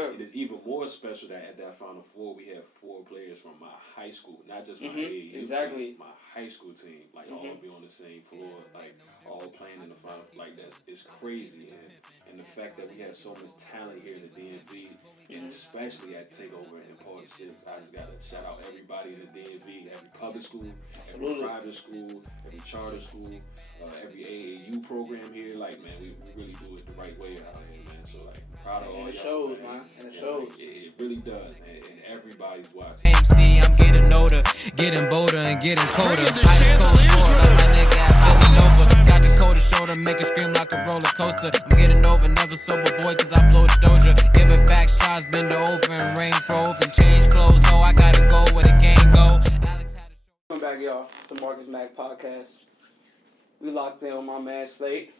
it is even more special that at that Final Four we have 4 players from my high school, not just my AAU team, my high school team, like all be on the same floor, like all playing in the final. Like it's crazy, and the fact that we have so much talent here in the DMV, and especially at Takeover and Part 6, I just gotta shout out everybody in the DMV, every public school, every private school, every charter school, every AAU program here. Like, man, we really do it the right way out here, man. So like, proud of all y'all. It shows, man. And it shows. It really does, and everybody's watching. MC, I'm getting older, getting bolder and getting colder. Ice cold sport like my nigga at Villanova. Got the coldest shoulder, make it scream like a roller coaster. I'm getting over, never sober boy, cause I blow the doja. Give it back shots, bend over and Range Rover and change clothes. So I gotta go where the game go. Welcome back, y'all. It's the Marcus Mack Podcast. We locked in with my man Slater.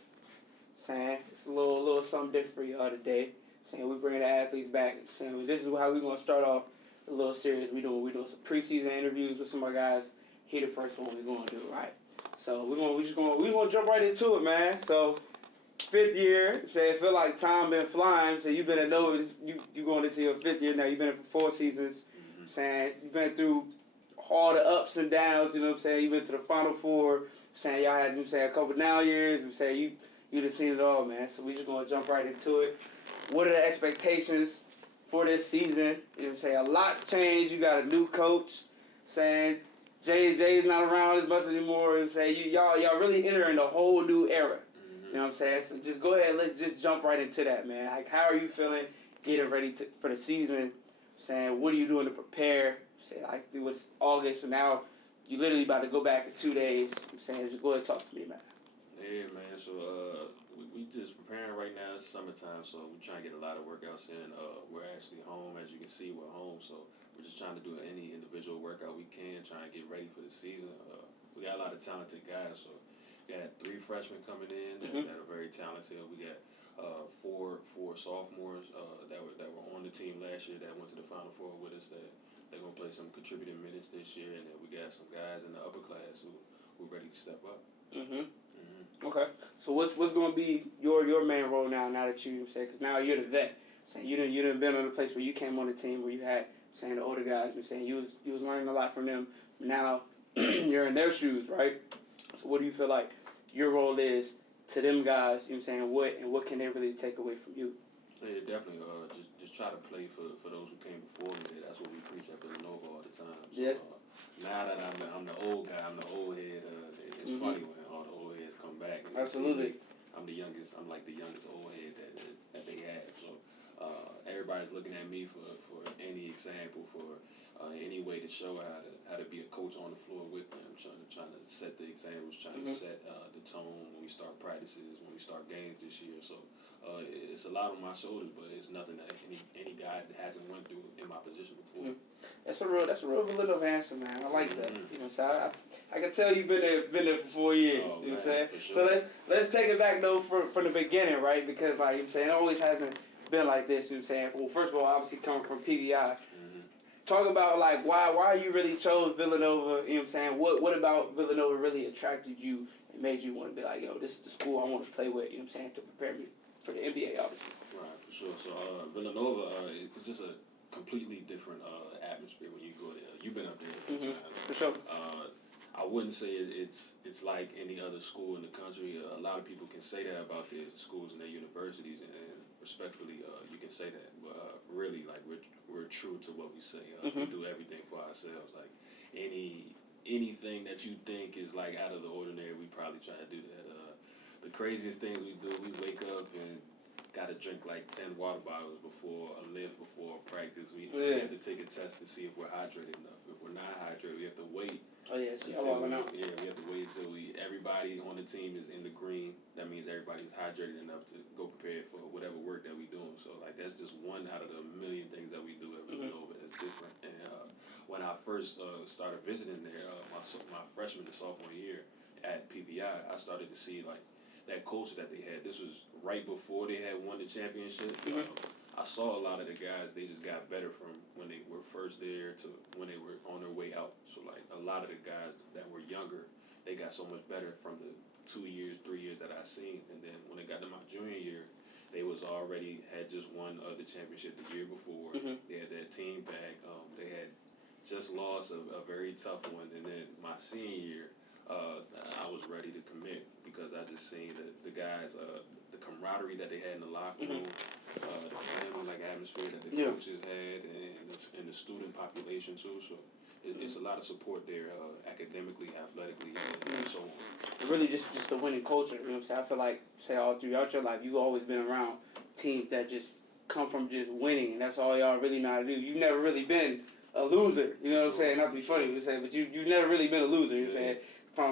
Saying it's a little something different for y'all today. Saying we bringing the athletes back. Saying this is how we gonna start off a little series. We doing some preseason interviews with some of our guys. He the first one we gonna do, right? So we gonna jump right into it, man. So 5th year, say it feel like time been flying. So you've been at Nova, you going into your 5th year now. You've been in for 4 seasons. Saying you've been through all the ups and downs. You know what I'm saying? You've been to the Final Four. Saying y'all had a couple down years. And saying you done seen it all, man. So we just gonna jump right into it. What are the expectations for this season? You know what I'm saying? A lot's changed. You got a new coach. Saying Jay's not around as much anymore. And saying y'all really entering a whole new era. You know what I'm saying? So just go ahead. Let's just jump right into that, man. Like, how are you feeling getting ready for the season? Saying, what are you doing to prepare? Say, like, it was August, so now you literally about to go back in 2 days. I'm saying, just go ahead and talk to me, man. Yeah, man. So we just preparing right now. It's summertime, so we're trying to get a lot of workouts in. We're actually home, as you can see. We're home, so we're just trying to do any individual workout we can, trying to get ready for the season. We got a lot of talented guys, so we got 3 freshmen coming in that are very talented. We got four sophomores that were on the team last year that went to the Final Four with us. They're gonna play some contributing minutes this year, and then we got some guys in the upper class who ready to step up. Okay. So what's going to be your main role now that you say, because now you're the vet. Saying you done been on a place where you came on the team where you had saying the older guys and saying you was learning a lot from them. Now you're in their shoes, right? So what do you feel like your role is to them guys? You know what I'm saying? What can they really take away from you? Yeah, definitely. Just try to play for those who came before me. That's what we preach at Villanova all the time. So, now that I'm the old guy, I'm the old head. It's funny when all the old heads come back. And absolutely. I'm the youngest. I'm like the youngest old head that they have. So everybody's looking at me for any example, for any way to show how to be a coach on the floor with them. Trying to set the examples, trying to set the tone when we start practices, when we start games this year. So it's a lot on my shoulders, but it's nothing that any guy that hasn't went through in my position before. That's a real Villanova answer, man. I like that. You know, so I can tell you've been there for 4 years. Oh, you know what I'm saying? Sure. So let's take it back though from the beginning, right? Because like you know, saying it always hasn't been like this. You know, what I'm saying? Well, first of all, obviously coming from PBI. Talk about like why you really chose Villanova. You know what I'm saying? What about Villanova really attracted you and made you want to be like, yo, this is the school I want to play with. You know what I'm saying? To prepare me for the NBA, obviously. Right, for sure. So Villanova is just a completely different atmosphere when you go there. You've been up there a few times. For sure. I wouldn't say it's like any other school in the country. A lot of people can say that about their schools and their universities, and respectfully, you can say that. But really, like we're true to what we say. We do everything for ourselves. Like anything that you think is like out of the ordinary, we probably try to do that. The craziest things we do, we wake up and got to drink like 10 water bottles before a lift, before practice. We have to take a test to see if we're hydrated enough. If we're not hydrated, we have to wait. Oh yeah, so we have to wait until everybody on the team is in the green. That means everybody's hydrated enough to go prepared for whatever work that we're doing. So like that's just one out of the million things that we do at Villanova that's different. And when I first started visiting there, my freshman and sophomore year at PBI, I started to see like that culture that they had. This was right before they had won the championship. I saw a lot of the guys, they just got better from when they were first there to when they were on their way out. So, like, a lot of the guys that were younger, they got so much better from the 2 years, 3 years that I seen. And then when they got to my junior year, They was already had just won the championship the year before. Mm-hmm. They had that team back. They had just lost a very tough one, and then my senior year, I was ready to commit because I just seen the guys, the camaraderie that they had in the locker room, the family atmosphere that the coaches had, and the student population too. So it's a lot of support there, academically, athletically, and so on. Really just the winning culture, you know what I'm saying? I feel like, all throughout your life, you've always been around teams that just come from just winning, and that's all y'all really know how to do. You've never really been a loser, you know what I'm saying? Not to be funny, you know what I'm saying, but you've never really been a loser, you know what I'm saying?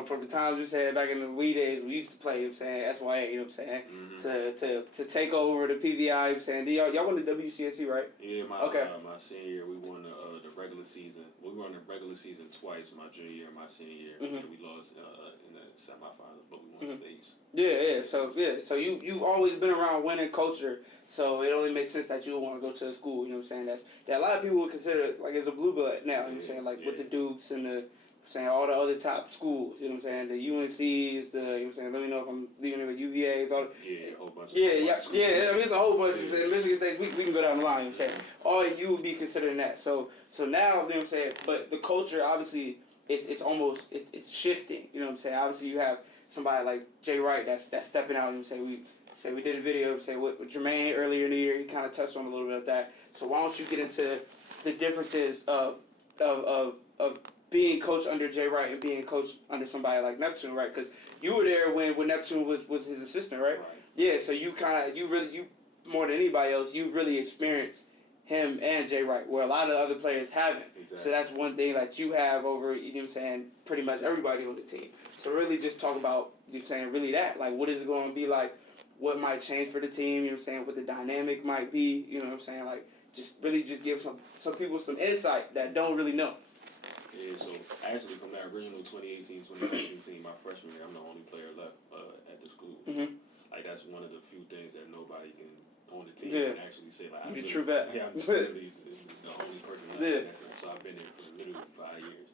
From the times you said back in the wee days we used to play, you know what I'm saying, SYA, you know what I'm saying, to take over the PVI, you know what I'm saying. Y'all won the WCSC, right? Yeah, my senior year we won the regular season. We won the regular season twice, my junior year and my senior year. And we lost in the semifinals, but we won states. So you've always been around winning culture, so it only makes sense that you would want to go to a school, you know what I'm saying, that a lot of people would consider like as a blue blood now, you know what I'm saying, with the Dukes and the all the other top schools, you know what I'm saying, the UNCs, you know what I'm saying, let me know if I'm leaving it with UVAs, all a whole bunch of I mean, it's a whole bunch of Michigan State, we can go down the line, you know what I'm saying, all you would be considering that, so now, you know what I'm saying, but the culture, obviously, it's almost, it's shifting, you know what I'm saying, obviously you have somebody like Jay Wright that's stepping out, you know what I'm saying, we did a video, with Jermaine earlier in the year, he kind of touched on a little bit of that, so why don't you get into the differences of being coached under Jay Wright and being coached under somebody like Neptune, right? Because you were there when Neptune was his assistant, right? Yeah, so you more than anybody else, you've really experienced him and Jay Wright, where a lot of other players haven't. Exactly. So that's one thing that you have over, you know what I'm saying, pretty much everybody on the team. So really just talk about, you know what I'm saying, really that. Like, what is it going to be like? What might change for the team, you know what I'm saying, what the dynamic might be, you know what I'm saying? Like, just really just give some people some insight that don't really know. Yeah, so actually from that original 2018-2019 team, my freshman year, I'm the only player left at the school. Mm-hmm. Like, that's one of the few things that nobody can on the team can actually say. Like, you're true back. Yeah, I'm just literally the only person left. So I've been there for literally 5 years.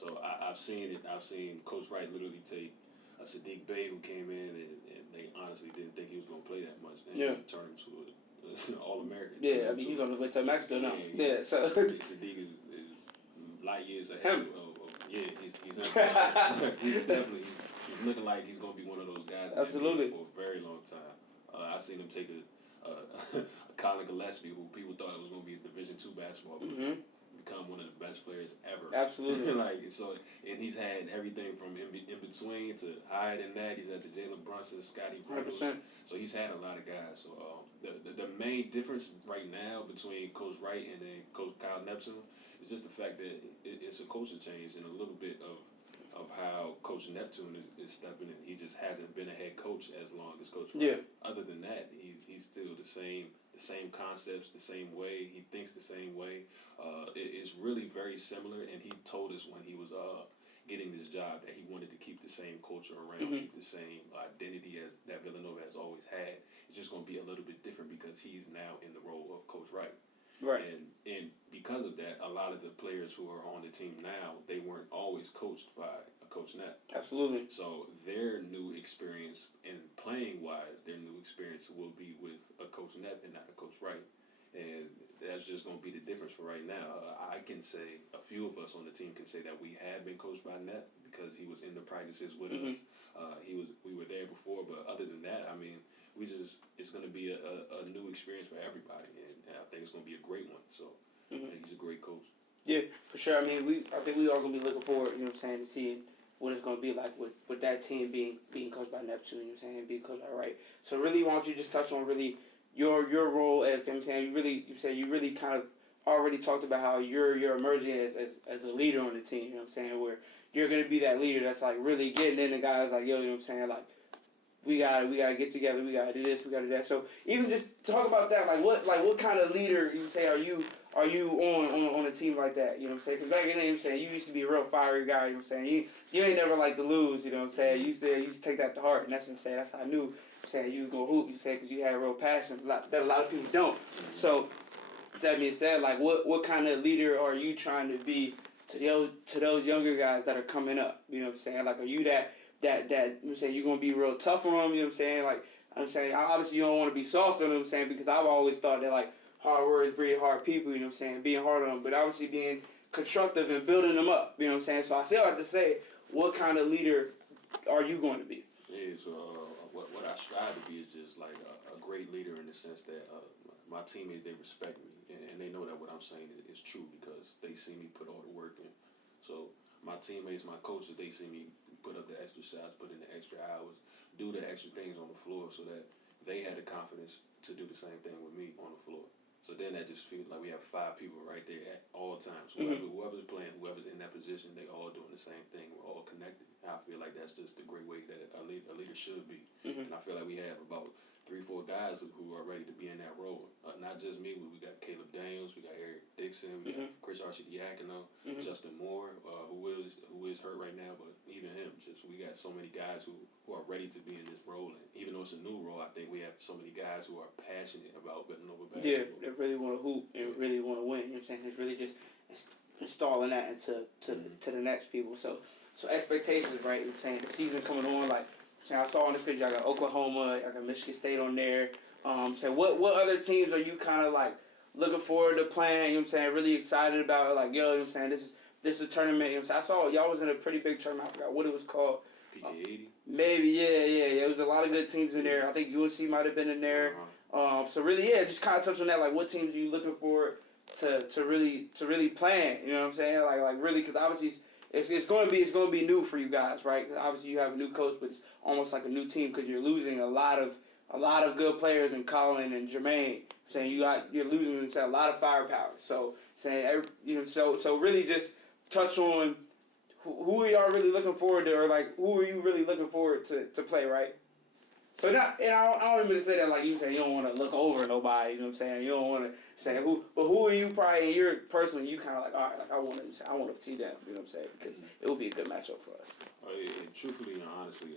So I've seen it. I've seen Coach Wright literally take a Sadiq Bey who came in and they honestly didn't think he was going to play that much. And turn him to an All-American. Yeah, I mean, he's on the way to Mexico now. Yeah, so Sadiq is light years ahead. He's definitely he's looking like he's gonna be one of those guys. Absolutely. For a very long time. I seen him take a Colin Gillespie, who people thought it was gonna be a Division II basketball player, become one of the best players ever. Absolutely. And he's had everything from in between to higher than that. He's had the Jalen Brunson, Scotty Reynolds. So he's had a lot of guys. So the main difference right now between Coach Wright and then Coach Kyle Neptune is just the fact that it's a coaching change and a little bit of how Coach Neptune is stepping in. He just hasn't been a head coach as long as Coach Wright. Other than that, he's still the same concepts, the same way. He thinks the same way. It's really very similar, and he told us when he was getting this job that he wanted to keep the same culture around, keep the same identity that Villanova has always had. It's just going to be a little bit different because he's now in the role of Coach Wright. Right. And because of that, a lot of the players who are on the team now, they weren't always coached by a Coach Knapp. Absolutely. So their new experience in playing wise, their new experience will be with a Coach Knapp and not a Coach Wright. And that's just going to be the difference for right now. I can say, a few of us on the team can say that we have been coached by Knapp because he was in the practices with us. We were there before, but other than that, I mean, it's going to be a new experience for everybody, and I think it's going to be a great one. So he's a great coach. Yeah, for sure. I mean, I think we are going to be looking forward, you know what I'm saying, to seeing what it's going to be like with that team being coached by Neptune, you know what I'm saying, and being coached by Wright. So really, why don't you just touch on really your role as, you know what I'm saying, you really kind of already talked about how you're emerging as a leader on the team, you know what I'm saying, where you're going to be that leader that's like really getting in the guys like, yo, you know what I'm saying, like, we gotta get together. We gotta do this. We gotta do that. So even just talk about that. What kind of leader you say are you on a team like that? You know what I'm saying? Because back in the day, you know what I'm saying, you used to be a real fiery guy. You know what I'm saying? You ain't never like to lose. You know what I'm saying? You used to take that to heart, and that's what I'm saying. That's how I knew. Saying you was gonna hoop. You say because you had real passion. That a lot of people don't. So that being said, like what kind of leader are you trying to be to those younger guys that are coming up? You know what I'm saying? Like, are you that you know what I'm saying, you're gonna be real tough on them, you know what I'm saying? Like, I'm saying, obviously you don't want to be soft on them, I'm saying, because I've always thought that, like, hard words breed hard people, you know what I'm saying, being hard on them, but obviously being constructive and building them up, you know what I'm saying? So I still have to say, what kind of leader are you going to be? Yeah, so what I strive to be is just like a great leader in the sense that my teammates, they respect me, and they know that what I'm saying is true because they see me put all the work in. So my teammates, my coaches, they see me put up the extra shots, put in the extra hours, do the extra things on the floor so that they had the confidence to do the same thing with me on the floor. So then that just feels like we have 5 people right there at all times. So whoever's playing, whoever's in that position, they all doing the same thing. We're all connected. I feel like that's just the great way that a leader should be. And I feel like we have about 3-4 guys who are ready to be in that role. Not just me. We got Caleb Daniels, we got Eric Dixon, we got Chris Arcidiacono, Justin Moore, who is hurt right now, but even him. Just we got so many guys who are ready to be in this role. And even though it's a new role, I think we have so many guys who are passionate about Villanova basketball. Yeah, they really want to hoop and really want to win. You know what I'm saying? It's really just installing that into to the next people. So expectations, right? You know what I'm saying? The season coming on, like I saw on the schedule, I got Oklahoma, I got Michigan State on there. So what other teams are you kind of like looking forward to playing? You know what I'm saying? Really excited about, like, yo, you know what I'm saying? This is a tournament. You know what I'm saying? I saw y'all was in a pretty big tournament. I forgot what it was called. PK80? Maybe, yeah. It was a lot of good teams in there. I think UNC might have been in there. So really, yeah, just kind of touch on that. Like, what teams are you looking forward to really playing? You know what I'm saying? Like really, because obviously it's going to be new for you guys, right? Because obviously you have a new coach, but it's almost like a new team because you're losing a lot of good players in Colin and Jermaine. Saying you're losing a lot of firepower. So saying so really just touch on who are y'all really looking forward to, or like who are you really looking forward to play, right? So I don't even say that like you say you don't want to look over nobody, you know what I'm saying? You don't want to say who, but who are you probably, and you're personally, you kind of like, all right, like I want to see them, you know what I'm saying? Because it will be a good matchup for us. Truthfully and honestly,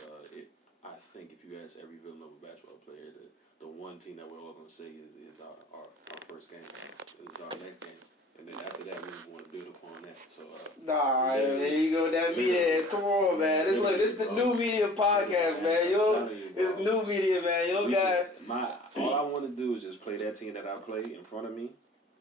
I think if you ask every Villanova basketball player, the one team that we're all going to say is our first game, is our next game. And then after that, we just want to build upon that. So, there you go, that media. Come on, man. This is the new media podcast, man. It's new media, man. All I want to do is just play that team that I play in front of me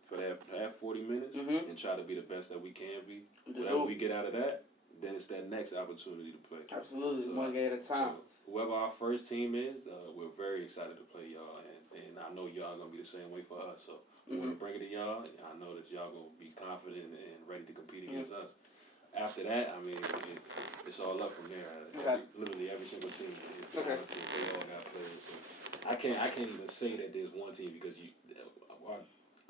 for that 40 minutes and try to be the best that we can be. Whatever we get out of that, then it's that next opportunity to play. Absolutely, so, one game at a time. So whoever our first team is, we're very excited to play y'all, and I know y'all going to be the same way for us. So we want to bring it to y'all. I know that y'all going to be confident and ready to compete against us. After that, I mean, it's all up from there. Literally every single team is one team. They all got players. So I can't even say that there's one team because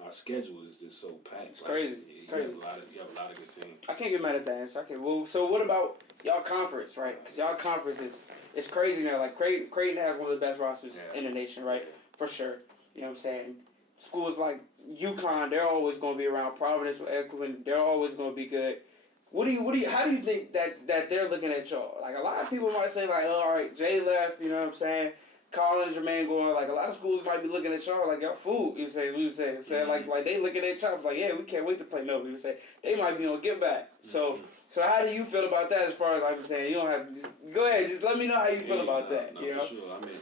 our schedule is just so packed. It's crazy. You have a lot of good teams. I can't get mad at that answer. Well, so what about y'all conference, right? Because y'all conference is crazy now. Like Creighton has one of the best rosters in the nation, right? For sure. You know what I'm saying? Schools like UConn, they're always going to be around. Providence or Equine, they're always going to be good. How do you think that they're looking at y'all? Like, a lot of people might say, like, oh, all right, Jay left, you know what I'm saying? Colin and Jermaine going, like, a lot of schools might be looking at y'all like, y'all fool, we would say. Like, they looking at y'all like, yeah, we can't wait to play Nova. We would say, they might be on get back. So how do you feel about that as far as, like I'm saying, you don't have to, go ahead, just let me know how you feel about that. No, you know? For sure. I mean,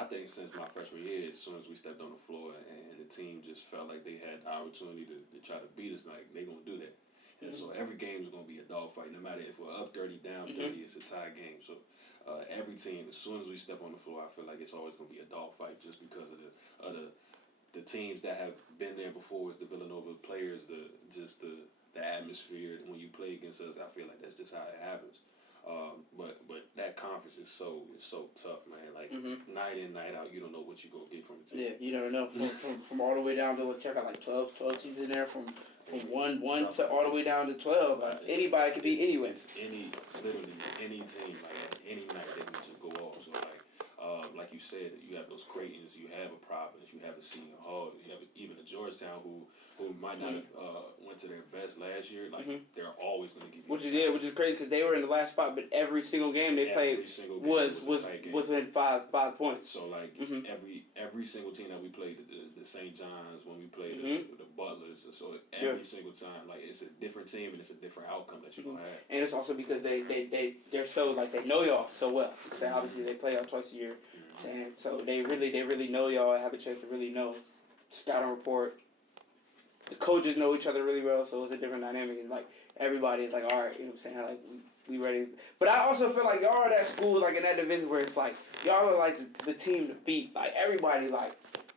I think since my freshman year, as soon as we stepped on the floor and the team just felt like they had the opportunity to try to beat us, like, they going to do that. And so every game is going to be a dogfight. No matter if we're up 30, down 30, it's a tie game. So every team, as soon as we step on the floor, I feel like it's always going to be a dogfight just because of the teams that have been there before. Is the Villanova players, the atmosphere. When you play against us, I feel like that's just how it happens. But that conference is so tough, man. Like night in, night out, you don't know what you're gonna get from the team. Yeah, you never know. From all the way down to check out like 12 teams in there from one to all the way down to 12. Anybody could beat anyone. Literally any team, like any night they can just go off. So like you said, you have those Creightons, you have a Providence, you have a Seton Hall, you have even a Georgetown who might not have went to their best last year. Like they're always going to give you. Which is crazy because they were in the last spot, but every single game they played was within five points. So like every single team that we played, the St. John's, when we played the Butlers, so every single time, like it's a different team and it's a different outcome that you're gonna have. And it's also because they're so like they know y'all so well. So obviously they play y'all twice a year. Saying so they really know y'all. Have a chance to really know. Scouting report. The coaches know each other really well, so it's a different dynamic. And like everybody is like, all right, you know what I'm saying? Like we ready. But I also feel like y'all are that school, like in that division where it's like y'all are like the team to beat. Like everybody, like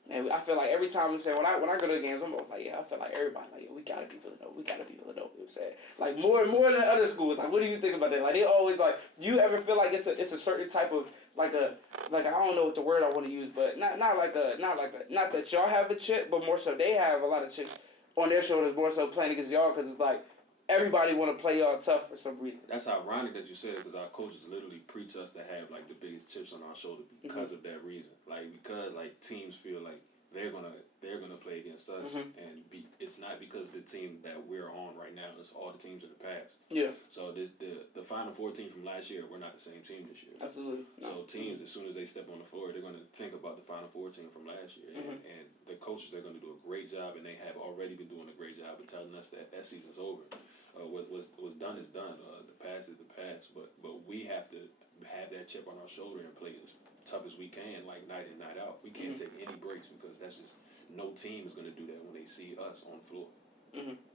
man, I feel like every time we say when I go to the games, I'm always like, yeah, I feel like everybody like we gotta be Villanova. We gotta be Villanova. You know what I'm saying? Like more than other schools. Like what do you think about that? Like they always like. Do you ever feel like it's a certain type of like I don't know what the word I want to use, but not that y'all have a chip, but more so they have a lot of chips on their shoulders, more so playing against y'all because it's like everybody want to play y'all tough for some reason. That's ironic that you said it because our coaches literally preach us to have like the biggest chips on our shoulder because of that reason. Like because like teams feel like they're gonna play against us and it's not because of the team that we're on right now. It's all the teams in the past. Yeah. So the Final Four team from last year, we're not the same team this year. Absolutely. No. So teams, as soon as they step on the floor, they're gonna think about the Final Four team from last year, and the coaches they're gonna do a great job, and they have already been doing a great job of telling us that season's over. What's done is done. The past is the past, but we have to have that chip on our shoulder and play as tough as we can, like night in, night out. We can't take any breaks because that's just no team is going to do that when they see us on the floor.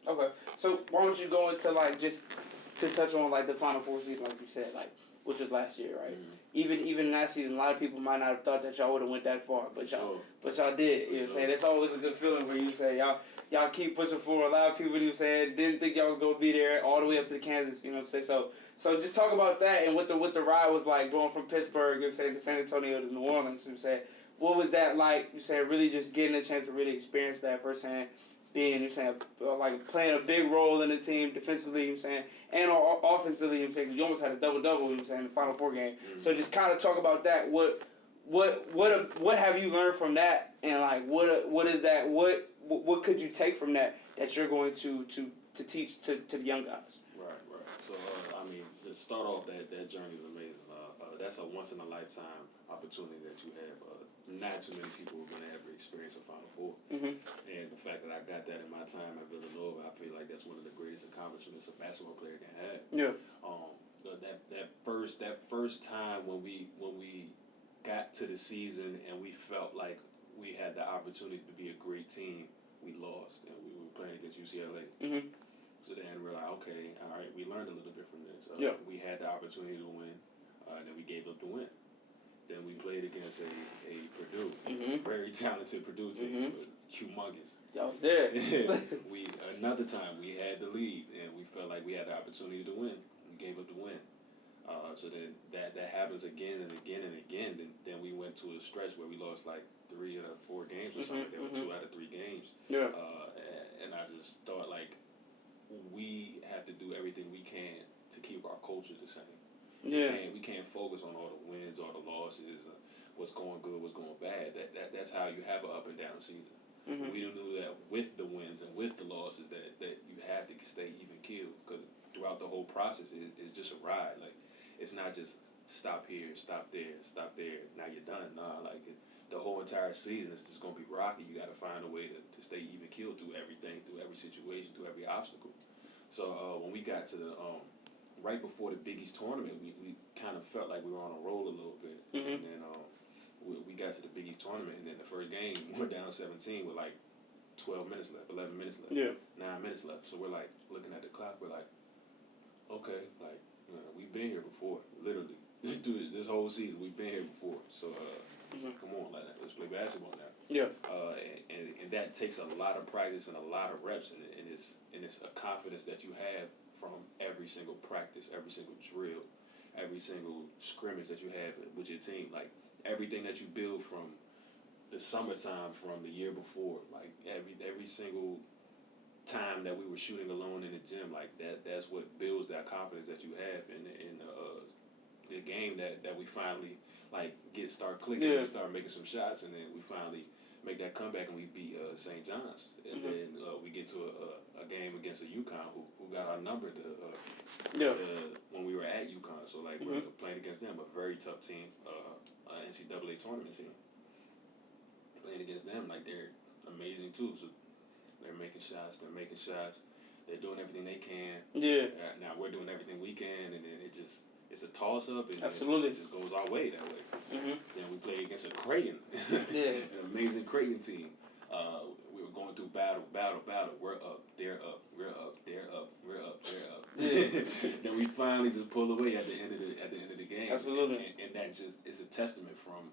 Okay, so why don't you go into like just to touch on like the Final Four season, like you said, like which was last year, right? Even that season, a lot of people might not have thought that y'all would have went that far, but y'all did. You know what I'm saying? It's always a good feeling when you say y'all keep pushing forward. A lot of people, you said, didn't think y'all was gonna be there all the way up to Kansas. You know what I'm saying? So just talk about that and what the ride was like going from Pittsburgh, you know what I'm saying, to San Antonio to New Orleans. You know what I'm saying? What was that like? You said really just getting a chance to really experience that firsthand, being, you saying, like playing a big role in the team defensively, you know what I'm saying, and offensively, you know what I'm saying, you almost had a double-double, you know what I'm saying, in the Final Four game. So just kind of talk about that. What have you learned from that, and like what is that? What could you take from that you're going to teach to the young guys? Right. So I mean, to start off, that journey is amazing. That's a once in a lifetime opportunity that you have. Not too many people are going to ever experience a Final Four. And the fact that I got that in my time at Villanova, I feel like that's one of the greatest accomplishments a basketball player can have. Yeah. That first time when we got to the season and we felt like we had the opportunity to be a great team, we lost and we were playing against UCLA. So then we're like, okay, all right, we learned a little bit from this. We had the opportunity to win, then we gave up the win. Then we played against a Purdue, very talented Purdue team, humongous. Y'all was there. Another time we had the lead and we felt like we had the opportunity to win. We gave up the win. So then that happens again and again and again. Then we went to a stretch where we lost like 3 out of 4 games or something. There were 2 out of 3 games. Yeah. And I just thought like we have to do everything we can to keep our culture the same. Yeah. We can't focus on all the wins, all the losses, what's going good, what's going bad. That's how you have an up and down season. We knew that with the wins and with the losses that you have to stay even keeled because throughout the whole process it's just a ride. Like it's not just stop here, stop there, now you're done. Nah, like the whole entire season is just gonna be rocky. You got to find a way to stay even keeled through everything, through every situation, through every obstacle. So when we got to the right before the Big East tournament, we kind of felt like we were on a roll a little bit. And then we got to the Big East tournament, and then the first game, we were down 17 with like 12 minutes left, 11 minutes left, 9 minutes left. So we're like looking at the clock, we're like, okay, like we've been here before, literally. This whole season, we've been here before. So come on, let's play basketball now. Yeah. And that takes a lot of practice and a lot of reps, and it's a confidence that you have from every single practice, every single drill, every single scrimmage that you have with your team. Like everything that you build from the summertime from the year before, like every single time that we were shooting alone in the gym, like that's what builds that confidence that you have in the game that we finally like start clicking and start making some shots, and then we finally make that comeback and we beat St. John's, and then we get to a game against a UConn who got our number when we were at UConn. So like we're playing against them, a very tough team, NCAA tournament team. Playing against them, like they're amazing too. So they're making shots, they're doing everything they can. Yeah. Now we're doing everything we can, and then it's a toss up, and Absolutely. it just goes our way that way. Mm-hmm. And we played against a Creighton, Yeah. an amazing Creighton team. We were going through battle. We're up, they're up, we're up, they're up, we're up, they're up. Yeah. Then we finally just pull away at the end of the game. Absolutely. And that just is a testament from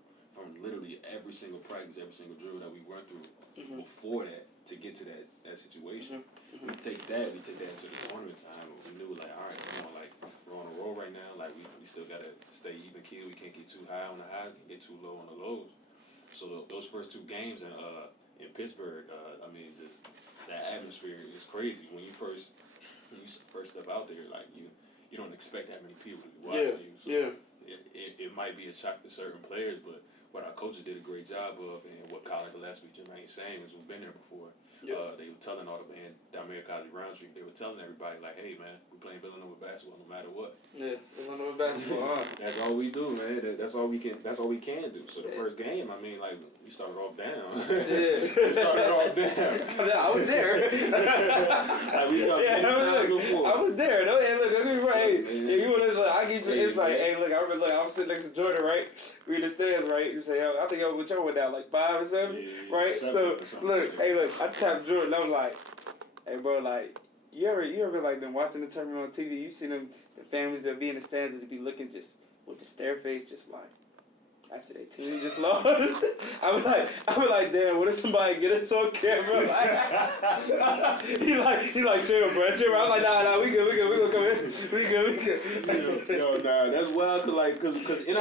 literally every single practice, every single drill that we went through before that to get to that situation. We take that into the tournament time. We knew like, all right, like we're on a roll right now. Like we still gotta stay even keel. We can't get too high on the highs, can't get too low on the lows. So those first two games in Pittsburgh, I mean, just that atmosphere is crazy. When you first step out there, like you don't expect that many people to be watching you. So it might be a shock to certain players, but what our coaches did a great job of, and what Colin Gillespie, Jermaine saying is we've been there before. They were telling all the man down there at College Brown Street, they were telling everybody like, hey man, we're playing Villanova basketball no matter what. Yeah, Villanova basketball. That's all we do, man. That's all we can do. So the first game, I mean, like we started off down. Yeah. We started off down. I was there. Like, we I was there. No, hey, look, don't get me wrong. Hey, you want to? I give you some insight. Hey, look, I was sitting next to Jordan, right? We in the stands, right? You say, I think y'all went down like 5 or 7, right? So look, I tapped Jordan. I was like, hey, bro, like, you ever like been watching the tournament on TV? You see them, the families that be in the stands that be looking just with the stare face, just like. After their team just lost, I was like, damn, what if somebody get us on camera? He like, chill, bro. I was like, nah, we good, we gonna come in, we good. Yo, nah, that's wild, cause in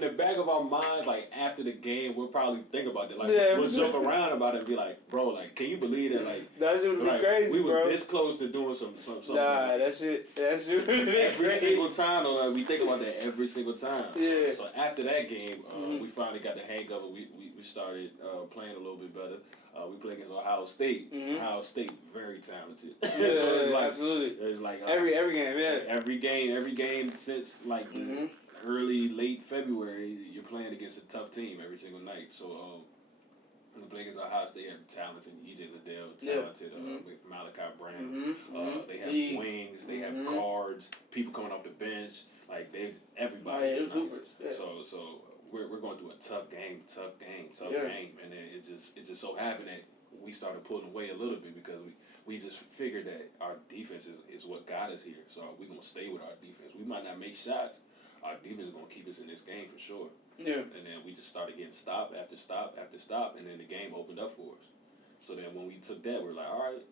the back of our minds, like after the game, we'll probably think about that, like we'll joke around about it and be like, bro, like, can you believe that, like, that shit would be crazy, we bro. was this close to doing something. Nah, like that shit would be every crazy. single time, though, like, we think about that every single time. Yeah. So after that game. We finally got the hang of it. We started playing a little bit better. We played against Ohio State. Ohio State, very talented. Yeah, so it's like, absolutely. It's like every game, yeah. Every game since like the late February, you're playing against a tough team every single night. So when we play against Ohio State, they have talented E.J. Liddell, talented with Malachi Brown. They have wings. They have guards. People coming off the bench. Like everybody is nice. So we're going through a tough game, and then it just so happened that we started pulling away a little bit because we just figured that our defense is what got us here. So we're gonna stay with our defense. We might not make shots. Our defense is gonna keep us in this game for sure. Yeah. And then we just started getting stop after stop after stop, and then the game opened up for us. So then when we took that, we're like, all right,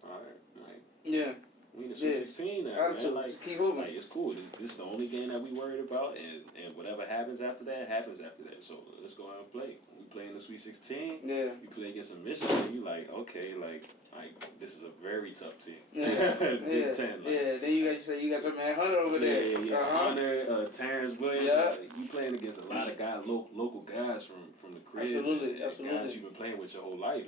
like, yeah. We in the Sweet 16 now, man. Like, keep moving. Like, it's cool. This is the only game that we worried about, and whatever happens after that, happens after that. So let's go out and play. We play in the Sweet 16. Yeah. We play against a Michigan. You like, okay, like this is a very tough team. Yeah. Big 10. Like, yeah. Then you got your man Hunter over there. Yeah. Hunter, Terrence Williams. Yeah. Like, you playing against a lot of guys, local guys from the crib. Absolutely. Guys you've been playing with your whole life.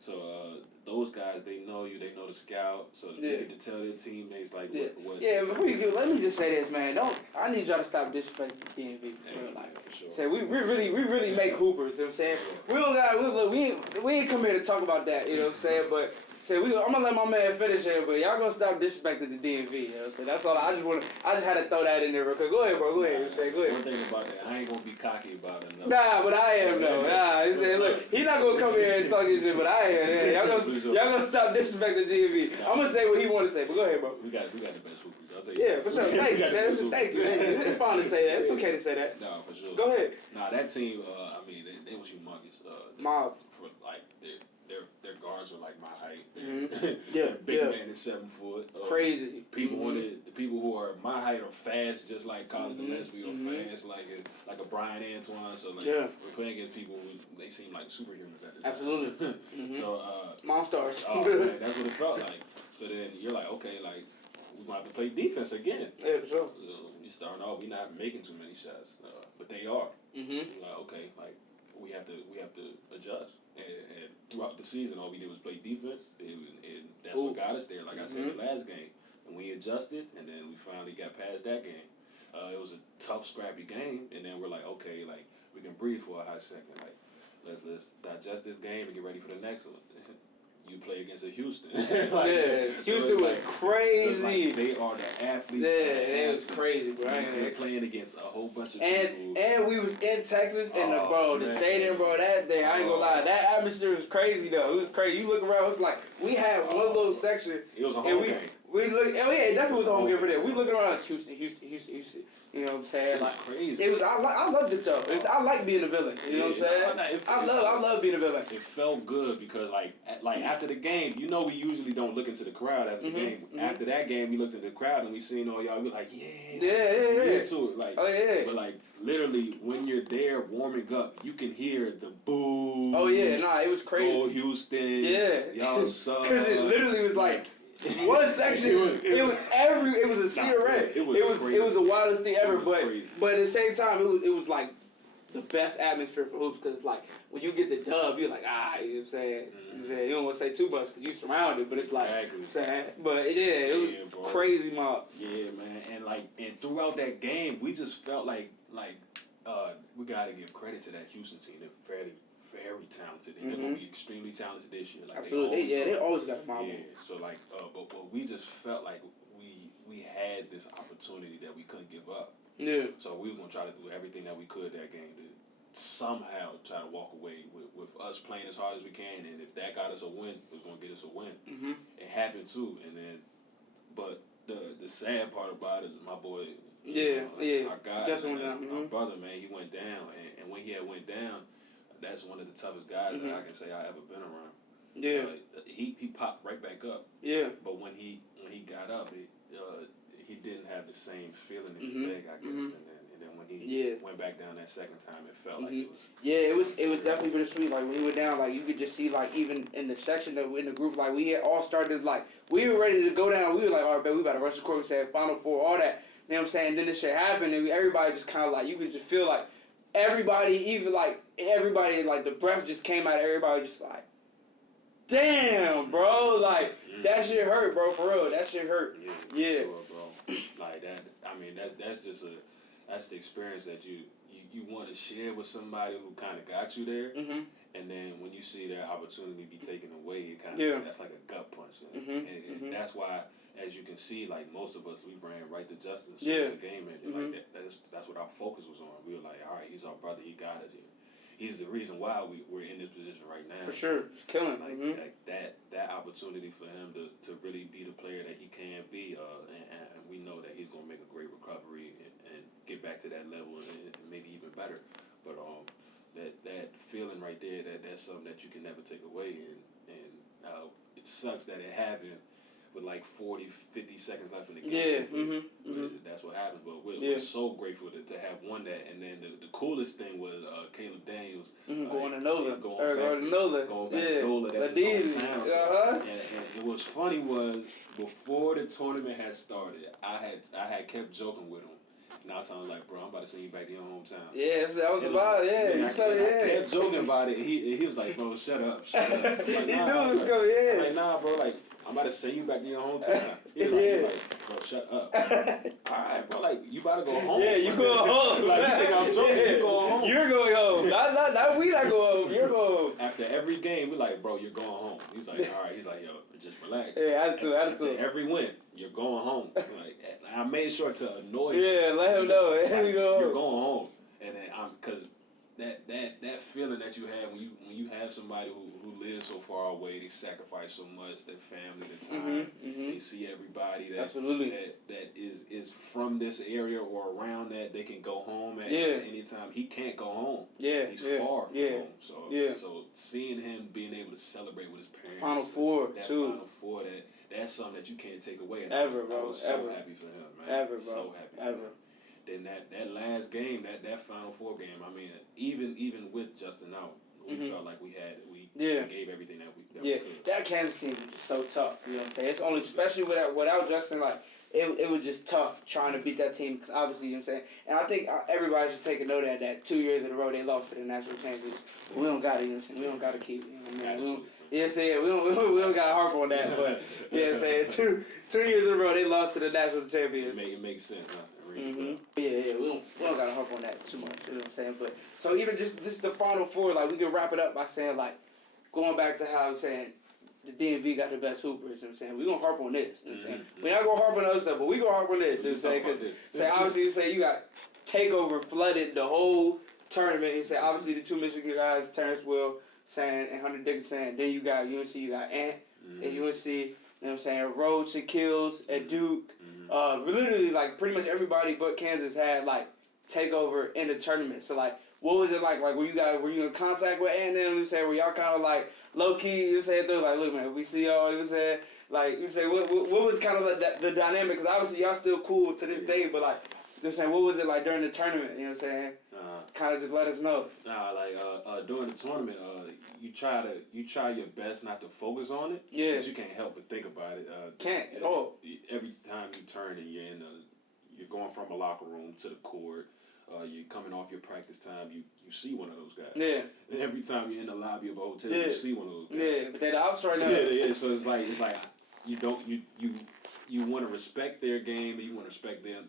So those guys, they know you. They know the scout. So they get to tell their teammates like what. Yeah. Before you go, let me just say this, man. I need y'all to stop disrespecting the DMV for real life. For sure. Say we really make hoopers. You know what I'm saying? We ain't come here to talk about that. You know what I'm saying? But. I'm gonna let my man finish here, but y'all gonna stop disrespecting the DMV. You know? So that's all. I just had to throw that in there real quick. Go ahead, bro. Go ahead. Go ahead. One thing about that, I ain't gonna be cocky about it. Nah, but I am though. Nah, he said, look, he's not gonna come here and talk his shit, but I am. Yeah, y'all gonna stop disrespecting the DMV. I'm gonna say what he want to say, but go ahead, bro. We got the best hoopers. I'll tell you. Yeah, for sure. Thank you, man. Thank you. It's fine to say that. It's okay to say that. No, for sure. Go ahead. Nah, that team. I mean, they was humongous. Mob. For like their guards were like my height. Big man is 7 foot. Crazy. People people who are my height are fast, just like Colin Gillespie, or fast like a Brian Antoine. So like we're playing against people who they seem like superhumans at the time. Absolutely. So Monstars. Man, that's what it felt like. So then you're like, okay, like we're gonna have to play defense again. Yeah, for sure. So we starting off, we're not making too many shots, but they are. You're like, okay, like we have to adjust. And throughout the season, all we did was play defense, and that's what got us there. Like I said, the last game, and we adjusted, and then we finally got past that game. It was a tough, scrappy game, and then we're like, okay, like we can breathe for a hot second. Like let's digest this game and get ready for the next one. you play against a Houston. Houston was crazy. They are the athletes. Yeah, it was crazy, bro. They're playing against a whole bunch of people. And we was in Texas, and the stadium, bro, that day, I ain't gonna lie, that atmosphere was crazy, though. It was crazy. You look around, it's like, we had one little section. It was a home game. We look, it definitely was a home game for that. We looking around, Houston. You know what I'm saying? It was crazy. It was. I loved it though. I like being a villain. You know what I'm saying? I love being a villain. It felt good because like after the game, you know we usually don't look into the crowd after the game. Mm-hmm. After that game, we looked at the crowd and we seen all y'all. We like, yeah. Into it, like, but like literally when you're there warming up, you can hear the boo. Oh yeah, it was crazy. Go Houston. Yeah, y'all suck. Because it literally was like. One section, it was a sea of red. It was the wildest thing ever. But at the same time, it was like the best atmosphere for hoops because like when you get the dub, you're like, you know what I'm saying? Mm-hmm. You don't want to say too much because you're surrounded, but it's like, saying, but it was crazy, mob. Yeah, man, and throughout that game, we just felt like we gotta give credit to that Houston team. They're very talented. They're gonna be extremely talented this year. Like, absolutely, they always got a mom. Yeah, so like, but we just felt like we had this opportunity that we couldn't give up. Yeah. So we were gonna try to do everything that we could that game to somehow try to walk away with us playing as hard as we can, and if that got us a win, it was gonna get us a win. Mm-hmm. It happened too, and then, but the sad part about it is my boy. Our guy, our brother, man, he went down, and when he had went down. That's one of the toughest guys that I can say I ever been around. Yeah. He popped right back up. Yeah. But when he got up, he didn't have the same feeling in his leg, I guess. And then when he went back down that second time, it felt like it was. Yeah, it was definitely bittersweet. Like when he went down, like you could just see, like even in the section that in the group, like we had all started, like we were ready to go down. We were like, all right, man, we about to rush the court. We said Final Four, all that. You know what I'm saying? Then this shit happened, and everybody just kind of like you could just feel like. Everybody, like, the breath just came out of everybody just like, damn, bro, like, that shit hurt, bro, for real, that shit hurt. Yeah. Sure, bro. Like, that, I mean, that's just that's the experience that you want to share with somebody who kind of got you there, and then when you see that opportunity be taken away, it kind of, that's like a gut punch, and that's why, as you can see, like most of us, we ran right to justice. The game ended. Like that's what our focus was on. We were like, all right, he's our brother. He got us. He's the reason why we're in this position right now. For sure, it's killing. Like that opportunity for him to really be the player that he can be, and we know that he's gonna make a great recovery and get back to that level and maybe even better. But that feeling right there, that's something that you can never take away. And it sucks that it happened. With like 40, 50 seconds left in the game. That's what happened. But we're so grateful to have won that. And then the coolest thing was Caleb Daniels going to NOLA. Going back to NOLA. That's his hometown. And what was funny was before the tournament had started, I had kept joking with him. Now I sound like, bro, I'm about to send you back to your hometown. Yeah, that was about it. I kept joking about it. He was like, bro, shut up. Like, he knew it was coming. Yeah. I'm like, nah, bro, like. I'm about to send you back to your hometown. He's like, bro, shut up. All right, bro, like, you about to go home. Yeah, you going home. Like, you think I'm joking? You going home. You're going home. Not we not going home. You're going home. After every game, we're like, bro, you're going home. He's like, all right. He's like, yo, just relax. Yeah, attitude. After every win, you're going home. Like, I made sure to annoy you. Yeah, let him know. Like, you're going home. And then because that feeling that you have when you have somebody who lives so far away, they sacrifice so much, their family, the time, they see everybody that is from this area or around that they can go home at any time. He can't go home. He's far from home. So seeing him being able to celebrate with his parents, Final Four, Final Four, that's something that you can't take away. And Ever, bro. I was so happy for him, man. Ever, bro. So happy for him. Then that last game, that Final Four game, I mean, even with Justin out, we felt like we gave everything that we could. That Kansas team was just so tough. You know what I'm saying? It's only, especially without Justin, like, it was just tough trying to beat that team because obviously, you know what I'm saying? And I think everybody should take a note of that 2 years in a row they lost to the national champions. We don't got to, you know what I'm saying? We don't got to keep, you know what I mean? We don't got to harp on that, but, you know what I'm saying? 2 years in a row they lost to the national champions. It makes sense, huh? Yeah, we don't gotta harp on that too much, you know what I'm saying? But so even just the Final Four, like we can wrap it up by saying like going back to how I was saying the DMV got the best hoopers. You know what I'm saying? We're going to harp on this. You know what I'm saying? We're not going to harp on other stuff, but we're going to harp on this. You know what I'm saying? Because obviously, you say you got TakeOver flooded the whole tournament. You say, obviously, the two Michigan guys, Terrence Will and Hunter Dickinson. Then you got UNC, you got Ant at UNC. You know what I'm saying? Rhodes and Kills at Duke. Literally, like, pretty much everybody but Kansas had, like, TakeOver in the tournament. So, like, what was it like? Like, were you in contact with Ant and them? You say, were y'all kind of, like, low-key, you say, like, look, man, we see y'all, you say, like, you say, what was kind of like the dynamic? Because obviously y'all still cool to this day, but, like, you know what I'm saying, what was it like during the tournament? You know what I'm saying? Kind of just let us know. During the tournament, you try your best not to focus on it. Yeah. But you can't help but think about it. Can't at all. Every time you turn and you're going from a locker room to the court, you're coming off your practice time, you see one of those guys. Yeah. And every time you're in the lobby of a hotel, you see one of those guys. Yeah, but they're the outs right now. Yeah. So it's like you want to respect their game, and you want to respect them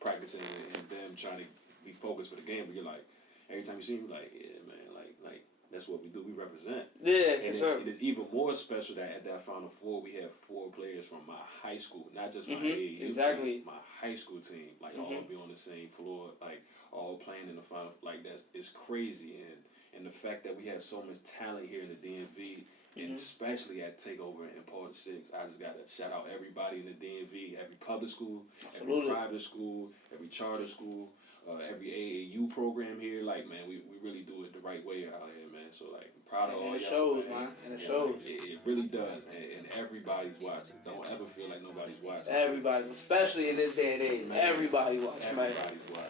practicing and them trying to be focused for the game. But you're like, every time you see them, you're like, yeah, man, like that's what we do. We represent. Yeah, and for sure. It is even more special that at that Final Four we have 4 players from my high school, not just my AAU team, my high school team, like all be on the same floor, like all playing in the final. Like it's crazy, and the fact that we have so much talent here in the DMV. And especially at TakeOver and Part 6, I just got to shout out everybody in the DMV, every public school, every private school, every charter school, every AAU program here. Like, man, we really do it the right way out here, man. So, like, I'm proud of all y'all. And it shows, man. And it shows. It really does. And everybody's watching. Don't ever feel like nobody's watching. Everybody, especially in this day and age. Man. Everybody watching, man.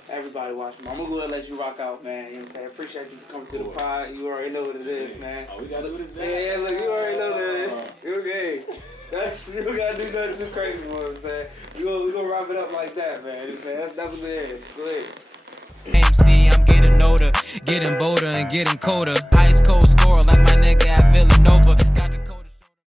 Everybody watching. I'm going to go ahead and let you rock out, man. You know what I'm saying? Appreciate you coming to the pod. You already know what it is, man. Oh, we got to do this. Yeah, look, you already know what it is. You okay. You got to do nothing too crazy, you know what I'm saying? We gonna wrap it up like that, man. You know what I'm saying? That's what it is. Go ahead. MC, I'm getting older, getting bolder and getting colder. Ice cold scorer like my nigga at Villanova. Got the